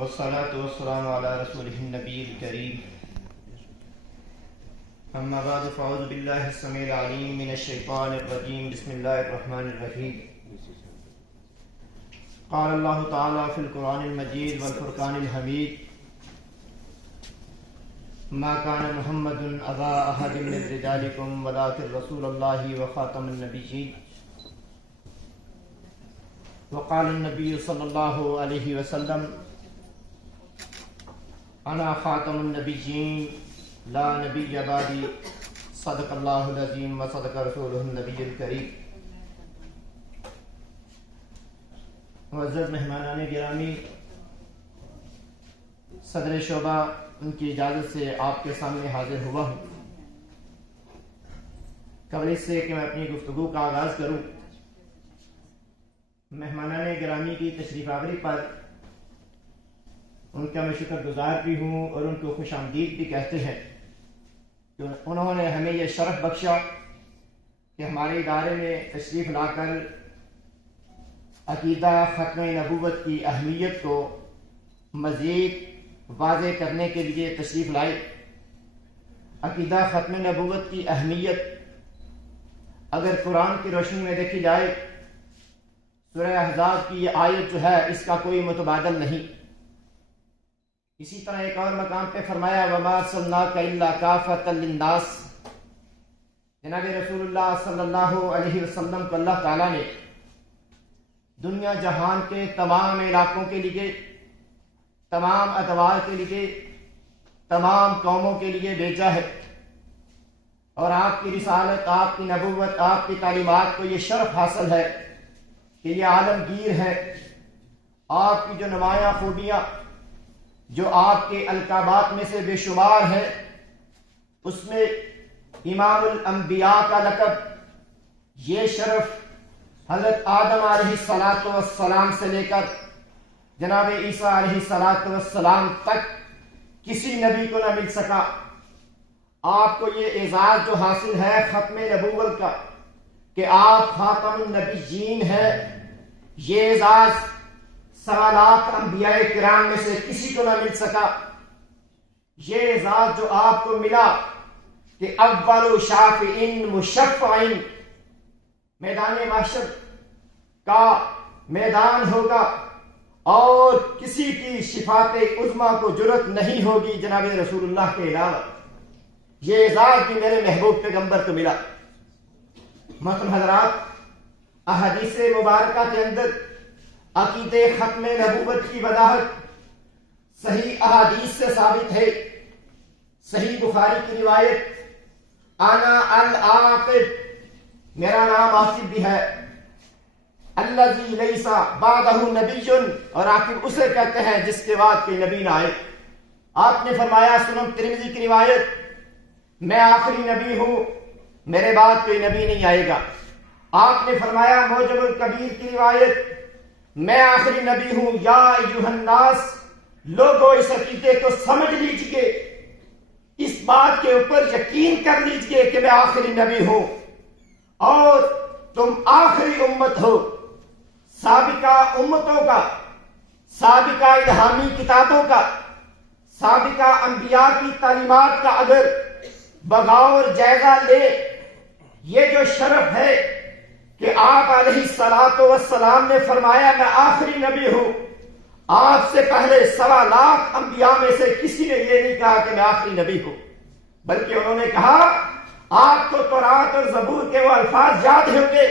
والصلاة والسلام على رسوله النبي الكريم أما بعد فأعوذ بالله السميع العليم من الشيطان الرجيم بسم الله الرحمن الرحيم قال الله تعالى في القرآن المجيد والفرقان الحميد ما كان محمد أبا أحد من رجالكم ولكن رسول الله وخاتم النبيين وقال النبي صلى الله عليه وسلم انا خاتم النبیین لا نبی بعدی صدق اللہ العظیم وصدق رسولہ النبی الکریم۔ معزز مہمانان گرامی، صدر شعبہ ان کی اجازت سے آپ کے سامنے حاضر ہوا ہوں۔ قبل اس سے کہ میں اپنی گفتگو کا آغاز کروں، مہمانان گرامی کی تشریف آوری پر ان کا میں شکر گزار بھی ہوں اور ان کو خوش آمدید بھی کہتے ہیں کہ انہوں نے ہمیں یہ شرف بخشا کہ ہمارے ادارے میں تشریف لا کر عقیدہ ختم نبوت کی اہمیت کو مزید واضح کرنے کے لیے تشریف لائے۔ عقیدہ ختم نبوت کی اہمیت اگر قرآن کی روشنی میں دیکھی جائے، سورہ احزاب کی یہ آیت جو ہے اس کا کوئی متبادل نہیں۔ اسی طرح ایک اور مقام پہ فرمایا وَمَا أَرْسَلْنَاكَ إِلَّا كَافَةً لِلنَّاسِ، جناب رسول اللہ صلی اللہ علیہ وسلم کو اللہ تعالیٰ نے دنیا جہان کے تمام علاقوں کے لیے، تمام ادوار کے لیے، تمام قوموں کے لیے بھیجا ہے، اور آپ کی رسالت، آپ کی نبوت، آپ کی تعلیمات کو یہ شرف حاصل ہے کہ یہ عالمگیر ہے۔ آپ کی جو نمایاں خوبیاں جو آپ کے القابات میں سے بے شمار ہے، اس میں امام الانبیاء کا لقب، یہ شرف حضرت آدم علیہ السلام سے لے کر جناب عیسیٰ علیہ السلام تک کسی نبی کو نہ مل سکا۔ آپ کو یہ اعزاز جو حاصل ہے ختم نبوت کا کہ آپ خاتم النبیین ہیں، یہ اعزاز 1.25 لاکھ انبیاء کرام میں سے کسی کو نہ مل سکا۔ یہ اعزاز جو آپ کو ملا کہ اول شافعین مشفعین، میدان محشر کا میدان ہوگا اور کسی کی شفاعت عظمیٰ کو جرت نہیں ہوگی جناب رسول اللہ کے علاوہ۔ یہ اعزاز بھی میرے محبوب پیغمبر کو ملا۔ محترم حضرات، احادیث مبارکہ کے اندر عقیدہ ختم نبوت کی وضاحت صحیح احادیث سے ثابت ہے۔ صحیح بخاری کی روایت انا العاقب، میرا نام عاقب بھی ہے، الذی لیس بعدہ نبی، اور عاقب اسے کہتے ہیں جس کے بعد کوئی نبی نہ آئے۔ آپ نے فرمایا سنن ترمذی کی روایت میں آخری نبی ہوں، میرے بعد کوئی نبی نہیں آئے گا۔ آپ نے فرمایا معجم الکبیر کی روایت میں آخری نبی ہوں، یا ایھا الناس، لوگوں اس عقیدے کو سمجھ لیجئے، اس بات کے اوپر یقین کر لیجئے کہ میں آخری نبی ہوں اور تم آخری امت ہو۔ سابقہ امتوں کا، سابقہ الہامی کتابوں کا، سابقہ انبیاء کی تعلیمات کا اگر بغور جائزہ لے، یہ جو شرف ہے کہ آپ علیہ السلام نے فرمایا میں آخری نبی ہوں، آپ سے پہلے 1.25 لاکھ انبیاء میں سے کسی نے یہ نہیں کہا کہ میں آخری نبی ہوں، بلکہ انہوں نے کہا آپ کو تورات اور زبور کے وہ الفاظ یاد ہوں گے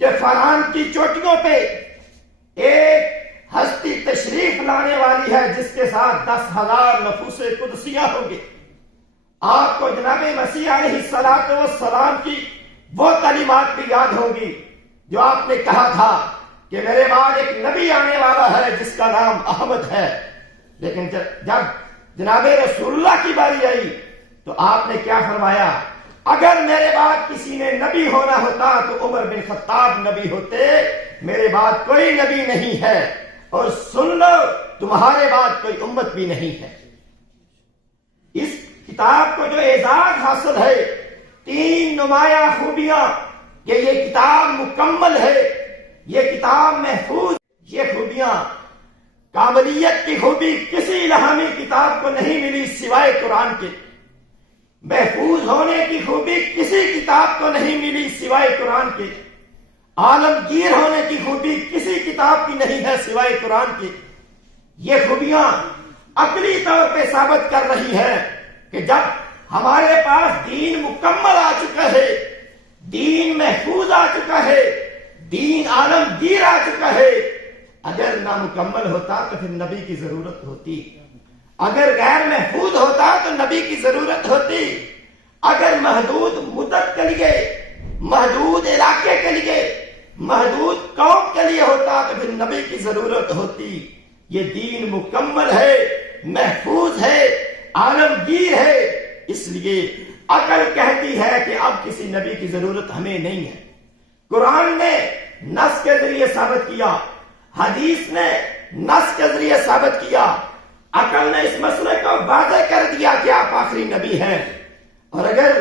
کہ فرعون کی چوٹیوں پہ ایک ہستی تشریف لانے والی ہے جس کے ساتھ 10,000 نفوس قدسیہ ہوں گے۔ آپ کو جناب مسیح علیہ السلام کی وہ تعلیمات بھی یاد ہوں گی جو آپ نے کہا تھا کہ میرے بعد ایک نبی آنے والا ہے جس کا نام احمد ہے۔ لیکن جب جناب رسول اللہ کی باری آئی تو آپ نے کیا فرمایا؟ اگر میرے بعد کسی نے نبی ہونا ہوتا تو عمر بن خطاب نبی ہوتے، میرے بعد کوئی نبی نہیں ہے، اور سن لو تمہارے بعد کوئی امت بھی نہیں ہے۔ اس کتاب کو جو اعزاز حاصل ہے، 3 نمایاں خوبیاں کہ یہ کتاب مکمل ہے، یہ کتاب محفوظ، یہ خوبیاں کاملیت کی خوبی کسی الہامی کتاب کو نہیں ملی سوائے قرآن کے، محفوظ ہونے کی خوبی کسی کتاب کو نہیں ملی سوائے قرآن کے، عالمگیر ہونے کی خوبی کسی کتاب کی نہیں ہے سوائے قرآن کے۔ یہ خوبیاں عقلی طور پہ ثابت کر رہی ہے کہ جب ہمارے پاس دین مکمل آ چکا ہے، دین محفوظ آ چکا ہے، دین عالمگیر آ چکا ہے، اگر نامکمل ہوتا تو پھر نبی کی ضرورت ہوتی، اگر غیر محفوظ ہوتا تو نبی کی ضرورت ہوتی، اگر محدود مدت کے لیے، محدود علاقے کے لیے، محدود قوم کے لیے ہوتا تو پھر نبی کی ضرورت ہوتی۔ یہ دین مکمل ہے، محفوظ ہے، عالمگیر ہے، اس لیے عقل کہتی ہے کہ اب کسی نبی کی ضرورت ہمیں نہیں ہے۔ قرآن نے نص کے ذریعے ثابت کیا، حدیث نے نص کے ذریعے ثابت کیا، عقل نے اس مسئلے کو واضح کر دیا کہ آپ آخری نبی ہیں۔ اور اگر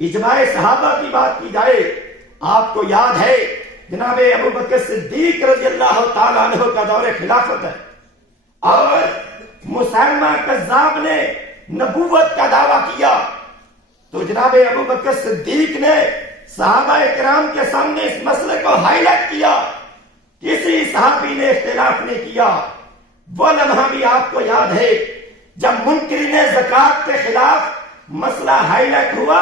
اجماع صحابہ کی بات کی جائے، آپ کو یاد ہے جناب ابو بکر صدیق رضی اللہ تعالیٰ عنہ کا دور خلافت ہے، اور مسیلمہ کذاب نے نبوت کا دعویٰ کیا، تو جناب ابو بکر صدیق نے صحابہ کرام کے سامنے اس مسئلے کو ہائی لائٹ کیا، کسی صحابی نے اختلاف نہیں کیا۔ وہ لمحہ بھی آپ کو یاد ہے جب منکرین زکوٰۃ کے خلاف مسئلہ ہائی لائٹ ہوا،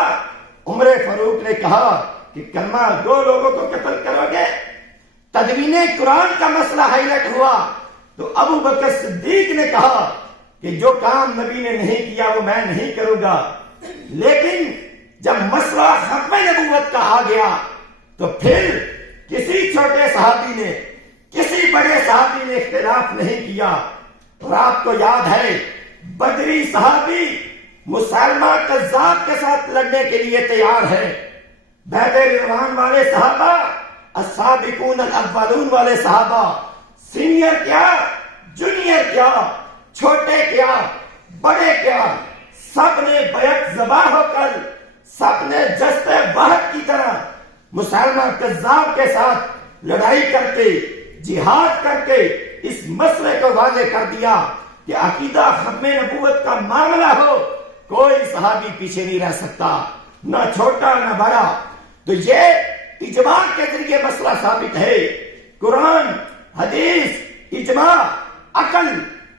عمر فاروق نے کہا کہ کلمہ دو لوگوں کو قتل کرو گے۔ تدوین قرآن کا مسئلہ ہائی لائٹ ہوا تو ابو بکر صدیق نے کہا کہ جو کام نبی نے نہیں کیا وہ میں نہیں کروں گا۔ لیکن جب مسئلہ ختم نبوت کا آ گیا تو پھر کسی چھوٹے صحابی نے، کسی بڑے صحابی نے اختلاف نہیں کیا۔ اور آپ کو یاد ہے بدری صحابی مسیلمہ کذاب کے ساتھ لڑنے کے لیے تیار ہے، بیعت رضوان والے صحابہ، السابقون الاولون والے صحابہ، سینئر کیا، جونیئر کیا، چھوٹے کیا، بڑے کیا، سب نے بیعت ذبح ہو کر، سب نے جست وحد کی طرح مسیلمہ کذاب کے ساتھ لڑائی کر کے، جہاد کر کے اس مسئلے کو واضح کر دیا کہ عقیدہ ختم نبوت کا معاملہ ہو، کوئی صحابی پیچھے نہیں رہ سکتا، نہ چھوٹا نہ بڑا۔ تو یہ اجماع کے ذریعے مسئلہ ثابت ہے، قرآن، حدیث، اجماع، عقل۔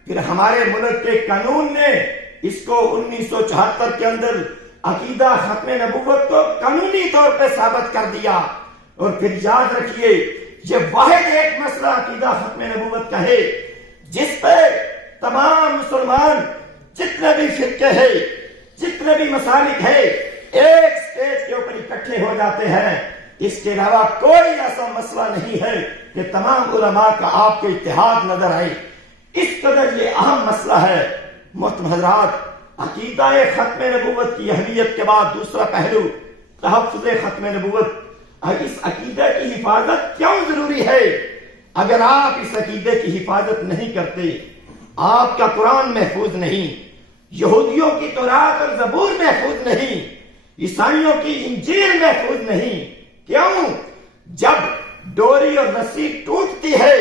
پھر ہمارے ملک کے قانون نے اس کو 1974 کے اندر عقیدہ ختم نبوت کو قانونی طور پہ ثابت کر دیا۔ اور پھر یاد رکھیے یہ واحد ایک مسئلہ عقیدہ ختم نبوت کا ہے جس پہ تمام مسلمان جتنے بھی فرقے ہیں، جتنے بھی مسالک ہیں، ایک سٹیج کے اوپر اکٹھے ہو جاتے ہیں۔ اس کے علاوہ کوئی ایسا مسئلہ نہیں ہے کہ تمام علماء کا آپ کو اتحاد نظر آئے۔ اس قدر یہ اہم مسئلہ ہے۔ محترم حضرات، عقیدہ ختم نبوت کی اہمیت کے بعد دوسرا پہلو تحفظ ختم نبوت۔ اس عقیدے کی حفاظت کیوں ضروری ہے؟ اگر آپ اس عقیدے کی حفاظت نہیں کرتے، آپ کا قرآن محفوظ نہیں، یہودیوں کی تورات اور زبور محفوظ نہیں، عیسائیوں کی انجیل محفوظ نہیں۔ کیوں؟ جب ڈوری اور رسی ٹوٹتی ہے،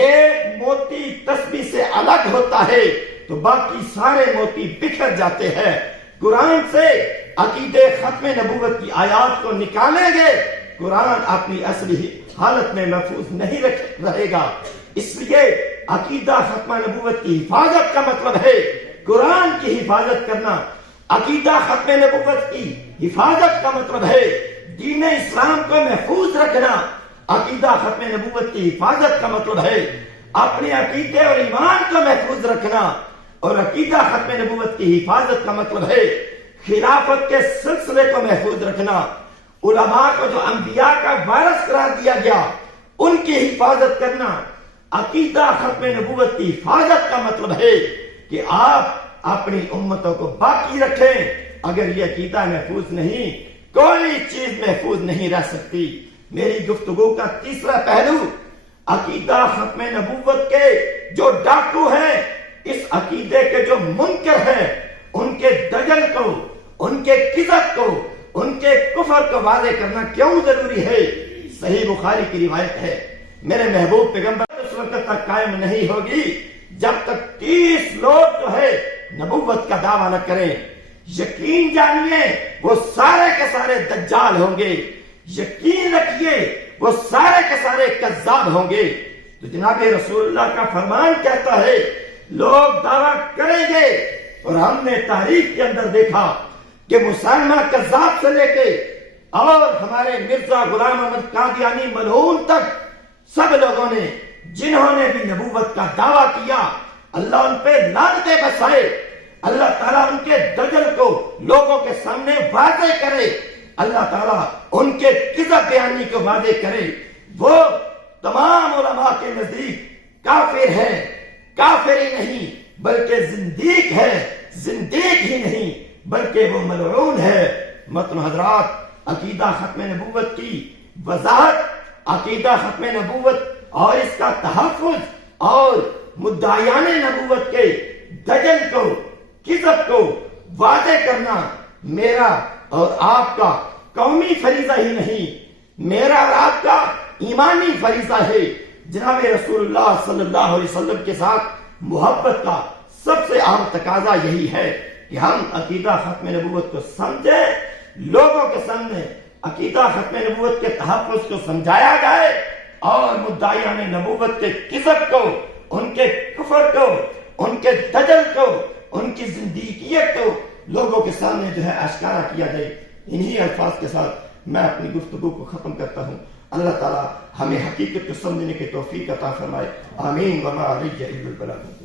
ایک موتی تسبیح سے الگ ہوتا ہے تو باقی سارے موتی بکھر جاتے ہیں۔ قرآن سے عقیدے ختم نبوت کی آیات کو نکالیں گے، قرآن اپنی اصلی حالت میں محفوظ نہیں رہے گا۔ اس لیے عقیدہ ختم نبوت کی حفاظت کا مطلب ہے قرآن کی حفاظت کرنا، عقیدہ ختم نبوت کی حفاظت کا مطلب ہے دین اسلام کو محفوظ رکھنا، عقیدہ ختم نبوت کی حفاظت کا مطلب ہے اپنے عقیدے اور ایمان کو محفوظ رکھنا، اور عقیدہ ختم نبوت کی حفاظت کا مطلب ہے خلافت کے سلسلے کو محفوظ رکھنا، علماء کو جو انبیاء کا وارث قرار دیا گیا ان کی حفاظت کرنا۔ عقیدہ ختم نبوت کی حفاظت کا مطلب ہے کہ آپ اپنی امتوں کو باقی رکھیں۔ اگر یہ عقیدہ محفوظ نہیں، کوئی چیز محفوظ نہیں رہ سکتی۔ میری گفتگو کا تیسرا پہلو، عقیدہ ختم نبوت کے جو ڈاکو ہیں، اس عقیدے کے جو منکر ہیں، ان کے دجل کو، ان کے کذب کو، ان کے کفر کو واضح کرنا کیوں ضروری ہے؟ صحیح بخاری کی روایت ہے، میرے محبوب پیغمبر اس وقت تک قائم نہیں ہوگی جب تک 30 لوگ جو ہے نبوت کا دعویٰ نہ کریں، یقین جانیے وہ سارے کے سارے دجال ہوں گے، یقین رکھیے وہ سارے کے سارے کذاب ہوں گے۔ تو جناب رسول اللہ کا فرمان کہتا ہے لوگ دعویٰ کریں گے، اور ہم نے تاریخ کے اندر دیکھا کہ مسلمہ کذاب سے لے کے اور ہمارے مرزا غلام احمد قادیانی ملعون تک سب لوگوں نے جنہوں نے بھی نبوت کا دعویٰ کیا، اللہ ان پہ لعنتیں برسائے، اللہ تعالیٰ ان کے دجل کو لوگوں کے سامنے واضح کرے، اللہ تعالیٰ ان کے کذب بیانی کو واضح کرے۔ وہ تمام علماء کے نزدیک کافر ہے، کافر ہی نہیں بلکہ زندیق ہے، زندیق ہی نہیں بلکہ وہ ملعون ہے۔ محترم حضرات، عقیدہ ختم نبوت کی وضاحت، عقیدہ ختم نبوت اور اس کا تحفظ اور مدعیان نبوت کے دجل کو، کذب کو واضح کرنا میرا اور آپ کا قومی فریضہ ہی نہیں، میرا اور آپ کا ایمانی فریضہ ہے۔ جناب رسول اللہ صلی اللہ علیہ وسلم کے ساتھ محبت کا سب سے اہم تقاضا یہی ہے کہ ہم عقیدہ ختم نبوت کو سمجھیں، لوگوں کے سامنے عقیدہ ختم نبوت کے تحفظ کو سمجھایا جائے، اور مدعیان نبوت کے کذب کو، ان کے کفر کو، ان کے دجل کو، ان کی زندگیت کو لوگوں کے سامنے جو ہے آشکارا کیا جائے۔ انہی الفاظ کے ساتھ میں اپنی گفتگو کو ختم کرتا ہوں۔ اللہ تعالی ہمیں حقیقت کو سمجھنے کی توفیق عطا فرمائے، آمین۔ وما علیہ الا البلاغ۔